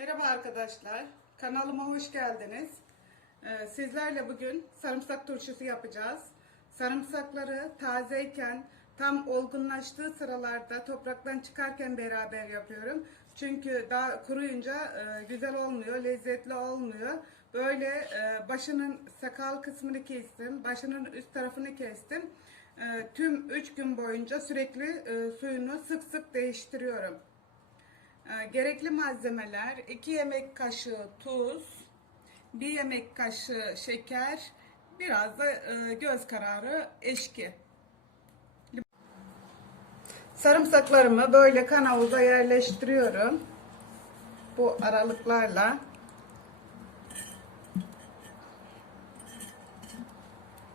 Merhaba arkadaşlar, kanalıma hoş geldiniz. Ee, sizlerle bugün sarımsak turşusu yapacağız. Sarımsakları tazeyken, tam olgunlaştığı sıralarda topraktan çıkarken beraber yapıyorum. Çünkü daha kuruyunca e, güzel olmuyor, lezzetli olmuyor. Böyle e, başının sakal kısmını kestim, başının üst tarafını kestim. E, tüm 3 gün boyunca sürekli suyunu sık sık değiştiriyorum. Ee, Gerekli malzemeler 2 yemek kaşığı tuz, 1 yemek kaşığı şeker, biraz da e, göz kararı eşki. Sarımsaklarımı böyle kanavuza yerleştiriyorum. Bu aralıklarla.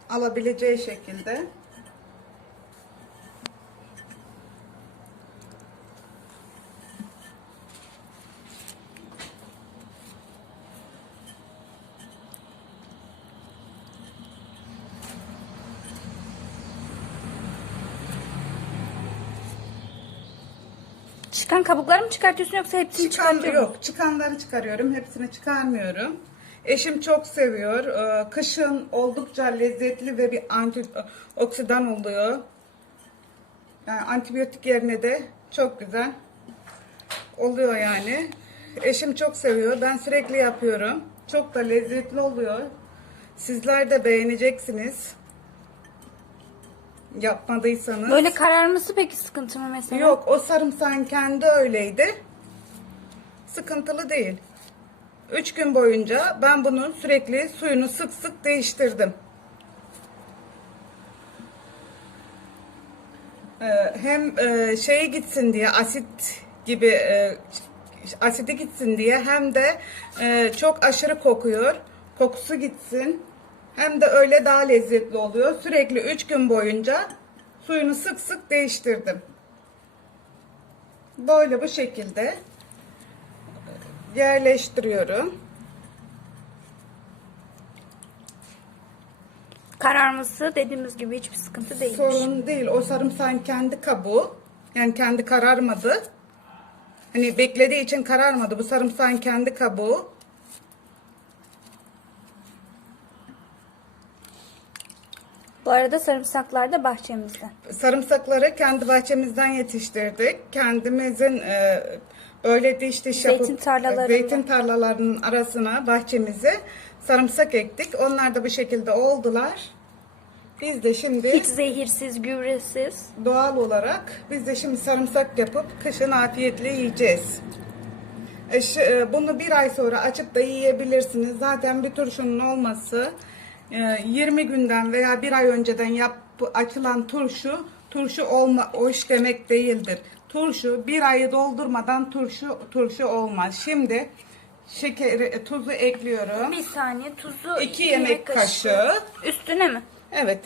Alabileceği şekilde. Çıkan kabukları mı çıkartıyorsun yoksa hepsini Çıkan, çıkartıyor musun? yok, çıkanları çıkarıyorum. Hepsini çıkarmıyorum. Eşim çok seviyor. Ee, Kışın oldukça lezzetli ve bir antioksidan oluyor. Yani antibiyotik yerine de çok güzel oluyor yani. Eşim çok seviyor. Ben sürekli yapıyorum. Çok da lezzetli oluyor. Sizler de beğeneceksiniz. Yapmadıysanız. Böyle kararması peki sıkıntı mı mesela? Yok o sarımsağın kendi öyleydi. Sıkıntılı değil. Üç gün boyunca ben bunun sürekli suyunu sık sık değiştirdim. Ee, hem e, şeyi gitsin diye asit gibi e, asidi gitsin diye hem de e, çok aşırı kokuyor. Kokusu gitsin. Hem de öyle daha lezzetli oluyor. Sürekli 3 gün boyunca suyunu sık sık değiştirdim. Böyle bu şekilde yerleştiriyorum. Kararması dediğimiz gibi hiçbir sıkıntı değil. Sorun değil. O sarımsağın kendi kabuğu. Yani kendi kararmadı. Hani beklediği için kararmadı. Bu sarımsağın kendi kabuğu. Bu arada sarımsaklar da bahçemizden. Sarımsakları kendi bahçemizden yetiştirdik. Kendimizin e, böyle diş diş Zeytin yapıp tarlalarında. zeytin tarlalarının arasına bahçemize sarımsak ektik. Onlar da bu şekilde oldular. Biz de şimdi Hiç zehirsiz, gübresiz. doğal olarak biz de şimdi sarımsak yapıp kışın afiyetle yiyeceğiz. E, şu- e, bunu bir ay sonra açıp da yiyebilirsiniz. Zaten bir turşunun olması 20 günden veya bir ay önceden yap, açılan turşu turşu olma hoş demek değildir. Turşu bir ayı doldurmadan turşu turşu olmaz. Şimdi şekeri e, tuzu ekliyorum. Bir saniye tuzu İki yemek kaşığı. Üstüne mi? Evet.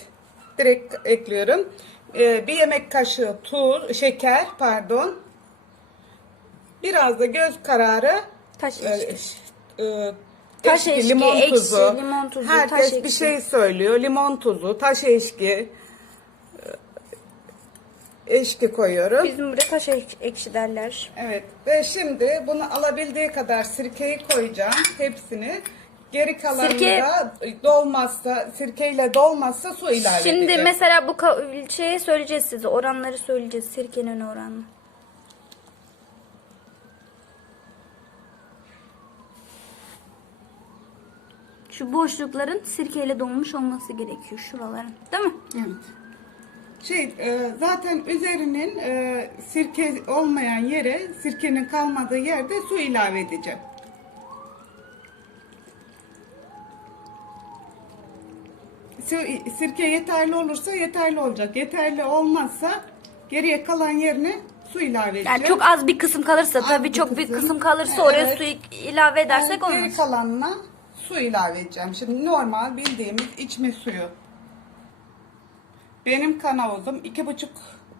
Direkt ekliyorum. Ee, bir yemek kaşığı tuz, şeker, pardon. Biraz da göz kararı Taş e, e, Taş eşki, limon ekşi, tuzu. limon tuzu, Herkes taş bir şey söylüyor. Limon tuzu, taş eşki. e, Eşki koyuyorum. Bizim burada taş ek- ekşi derler. Evet ve şimdi bunu alabildiği kadar sirkeyi koyacağım hepsini. Geri kalanını Sirke- da dolmazsa sirkeyle dolmazsa su ilave Şimdi edeceğim. mesela bu ka- şeye söyleyeceğiz size. Oranları söyleyeceğiz. Sirkenin oranını. Şu boşlukların sirkeyle dolmuş olması gerekiyor şuraların. Değil mi? Evet. Şey e, zaten üzerinin e, sirke olmayan yere sirkenin kalmadığı yerde su ilave edeceğim. Su- Sirke yeterli olursa yeterli olacak. Yeterli olmazsa geriye kalan yerine su ilave edeceğim. Yani çok az bir kısım kalırsa tabii bir çok bir kısım. kısım kalırsa Evet. oraya su ilave edersek Geri olmaz. kalanına su ilave edeceğim. Şimdi normal bildiğimiz içme suyu. Benim kanavuzum iki buçuk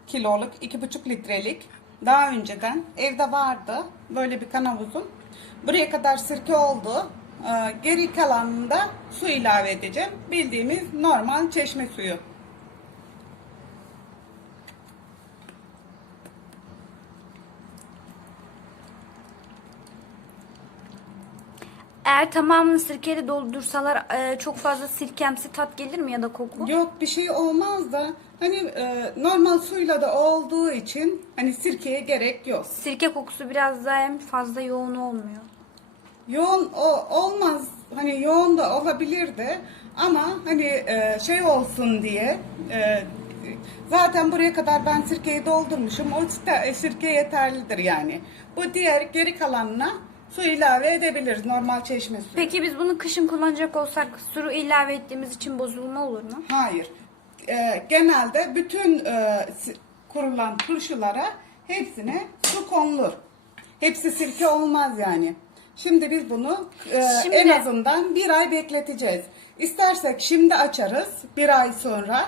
kiloluk, iki buçuk litrelik. Daha önceden evde vardı böyle bir kanavuzum. Buraya kadar sirke oldu. Ee, Geri kalanında su ilave edeceğim. Bildiğimiz normal çeşme suyu. Eğer tamamını sirkeyle doldursalar e, çok fazla sirkemsi tat gelir mi ya da koku? Yok bir şey olmaz da hani e, normal suyla da olduğu için hani sirkeye gerek yok. Sirke kokusu biraz daha hem fazla yoğun olmuyor. Yoğun o, olmaz hani yoğun da olabilir de ama hani e, şey olsun diye e, zaten buraya kadar ben sirkeyi doldurmuşum. O sirke, sirke yeterlidir yani. Bu diğer geri kalanına su ilave edebiliriz normal çeşme suyu. Peki biz bunu kışın kullanacak olsak suru ilave ettiğimiz için bozulma olur mu? Hayır. Ee, genelde bütün e, kurulan turşulara hepsine su konulur. Hepsi sirke olmaz yani. Şimdi biz bunu e, Şimdi- en azından bir ay bekleteceğiz. İstersek şimdi açarız bir ay sonra.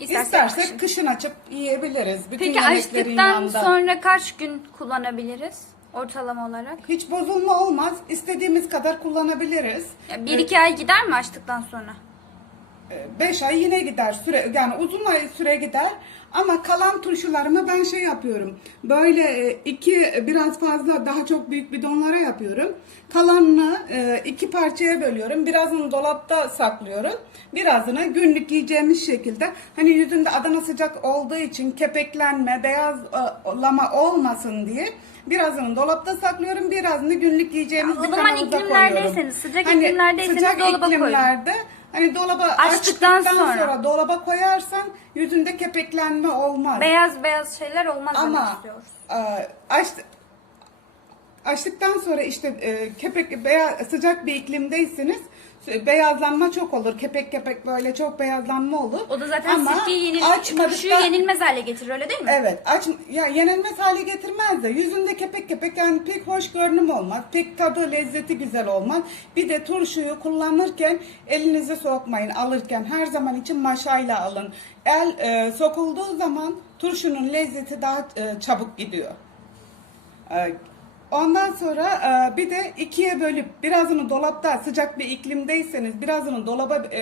İstersek İstersek, kışın. kışın. açıp yiyebiliriz. Bütün Peki yemeklerin açtıktan yanında. sonra kaç gün kullanabiliriz ortalama olarak? Hiç bozulma olmaz. İstediğimiz kadar kullanabiliriz. Ya bir iki ay gider mi açtıktan sonra? 5 ay yine gider süre yani uzun ay süre gider. Ama kalan turşularımı ben şey yapıyorum. Böyle e, iki biraz fazla daha çok büyük bidonlara yapıyorum. Kalanını e, iki parçaya bölüyorum. Birazını dolapta saklıyorum. Birazını günlük yiyeceğimiz şekilde. Hani yüzünde Adana sıcak olduğu için kepeklenme beyazlama olmasın diye birazını dolapta saklıyorum. Birazını günlük yiyeceğimiz o zaman iklimlerdeyseniz, koyuyorum. sıcak Hani iklimlerdeyseniz sıcak dolaba koyun. Hani dolaba Açtıktan açtıktan, sonra. sonra. dolaba koyarsan yüzünde kepeklenme olmaz. Beyaz beyaz şeyler olmaz demek Ama istiyoruz. e, aç, açtıktan sonra işte e, kepek beyaz, sıcak bir iklimdeyseniz beyazlanma çok olur. Kepek kepek böyle çok beyazlanma olur. O da zaten Ama sirkeyi yenil, turşuyu yenilmez hale getirir öyle değil mi? Evet, aç ya yenilmez hale getirmez de yüzünde kepek kepek yani pek hoş görünüm olmaz. Pek tadı, lezzeti güzel olmaz. Bir de turşuyu kullanırken elinizi sokmayın alırken her zaman için maşayla alın. El e, sokulduğu zaman turşunun lezzeti daha e, çabuk gidiyor. E, Ondan sonra e, bir de ikiye bölüp birazını dolapta sıcak bir iklimdeyseniz birazını dolaba e,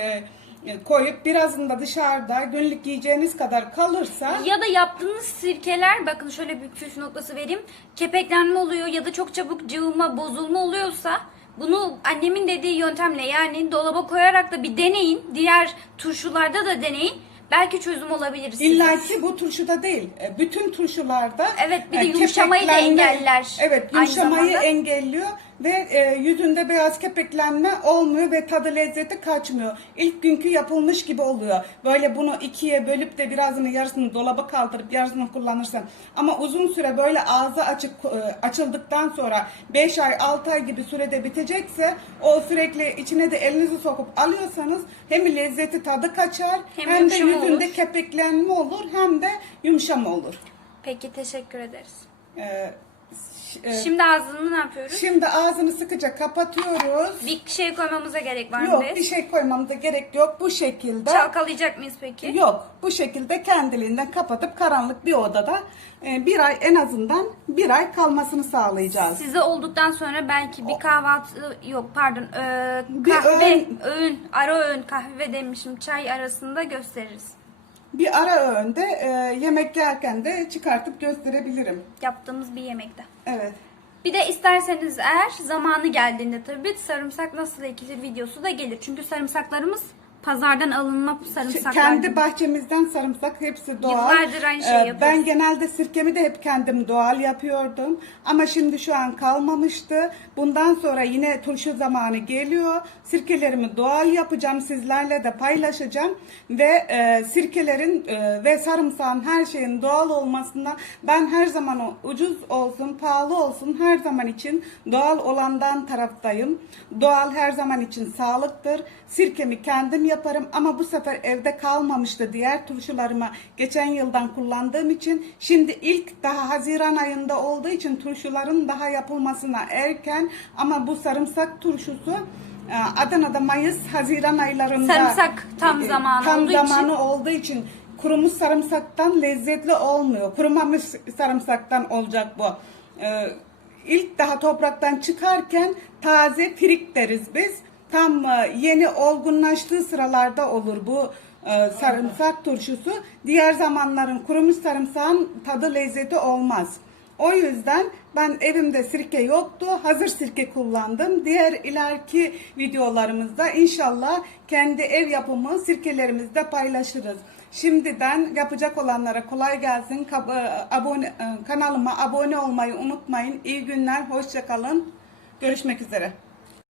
e, koyup birazını da dışarıda günlük yiyeceğiniz kadar kalırsa Ya da yaptığınız sirkeler bakın şöyle bir püf noktası vereyim. Kepeklenme oluyor ya da çok çabuk cıvıma bozulma oluyorsa bunu annemin dediği yöntemle yani dolaba koyarak da bir deneyin. Diğer turşularda da deneyin. Belki çözüm olabilir size. İlla ki bu turşuda değil. e, Bütün turşularda Evet, bir de e, yumuşamayı da kepeklenme- engeller Evet aynı yumuşamayı zamanda. engelliyor ve e, yüzünde beyaz kepeklenme olmuyor ve tadı lezzeti kaçmıyor. İlk günkü yapılmış gibi oluyor. Böyle bunu ikiye bölüp de birazını yarısını dolaba kaldırıp yarısını kullanırsan. Ama uzun süre böyle ağzı açık e, açıldıktan sonra 5 ay 6 ay gibi sürede bitecekse o sürekli içine de elinizi sokup alıyorsanız hem lezzeti tadı kaçar Hem hem, de yüzünde olur. kepeklenme olur hem de yumuşama olur. Peki teşekkür ederiz. Ee, e, Şimdi ağzını ne yapıyoruz? şimdi ağzını sıkıca kapatıyoruz. Bir şey koymamıza gerek var mı? Yok Bez? bir şey koymamıza gerek yok. Bu şekilde Çalkalayacak mıyız peki? yok. Bu şekilde kendiliğinden kapatıp karanlık bir odada e, bir ay en azından bir ay kalmasını sağlayacağız. Size olduktan sonra belki bir kahvaltı yok pardon e, kahve öğün- öğün ara öğün kahve demişim çay arasında gösteririz. Bir ara öğünde e, yemek yerken de çıkartıp gösterebilirim. Yaptığımız bir yemekte. Evet. Bir de isterseniz eğer zamanı geldiğinde tabii sarımsak nasıl ekilir videosu da gelir. Çünkü sarımsaklarımız pazardan alınma sarımsaklar. Kendi bahçemizden sarımsak hepsi doğal. Yıllardır aynı şeyi Ee, yapıyoruz. Ben genelde sirkemi de hep kendim doğal yapıyordum. Ama şimdi şu an kalmamıştı. Bundan sonra yine turşu zamanı geliyor. Sirkelerimi doğal yapacağım. Sizlerle de paylaşacağım. Ve e, sirkelerin e, ve sarımsağın her şeyin doğal olmasından ben her zaman o ucuz olsun, pahalı olsun her zaman için doğal olandan taraftayım. Doğal her zaman için sağlıktır. Sirkemi kendim yaparım ama bu sefer evde kalmamıştı diğer turşularıma geçen yıldan kullandığım için şimdi ilk daha Haziran ayında olduğu için turşuların daha yapılmasına erken ama bu sarımsak turşusu e, Adana'da Mayıs Haziran aylarında Sarımsak tam e, zamanı tam olduğu için. zamanı olduğu için kurumuş sarımsaktan lezzetli olmuyor. Kurumamış sarımsaktan olacak bu. Ee, ilk daha topraktan çıkarken taze firik deriz biz. Tam e, yeni olgunlaştığı sıralarda olur bu e, sarımsak turşusu. Diğer zamanların kurumuş sarımsağın tadı lezzeti olmaz. O yüzden ben evimde sirke yoktu. Hazır sirke kullandım. Diğer ileriki videolarımızda inşallah kendi ev yapımı sirkelerimizde paylaşırız. Şimdiden yapacak olanlara kolay gelsin. E, Abone, kanalıma abone olmayı unutmayın. İyi günler, hoşça kalın. Görüşmek üzere.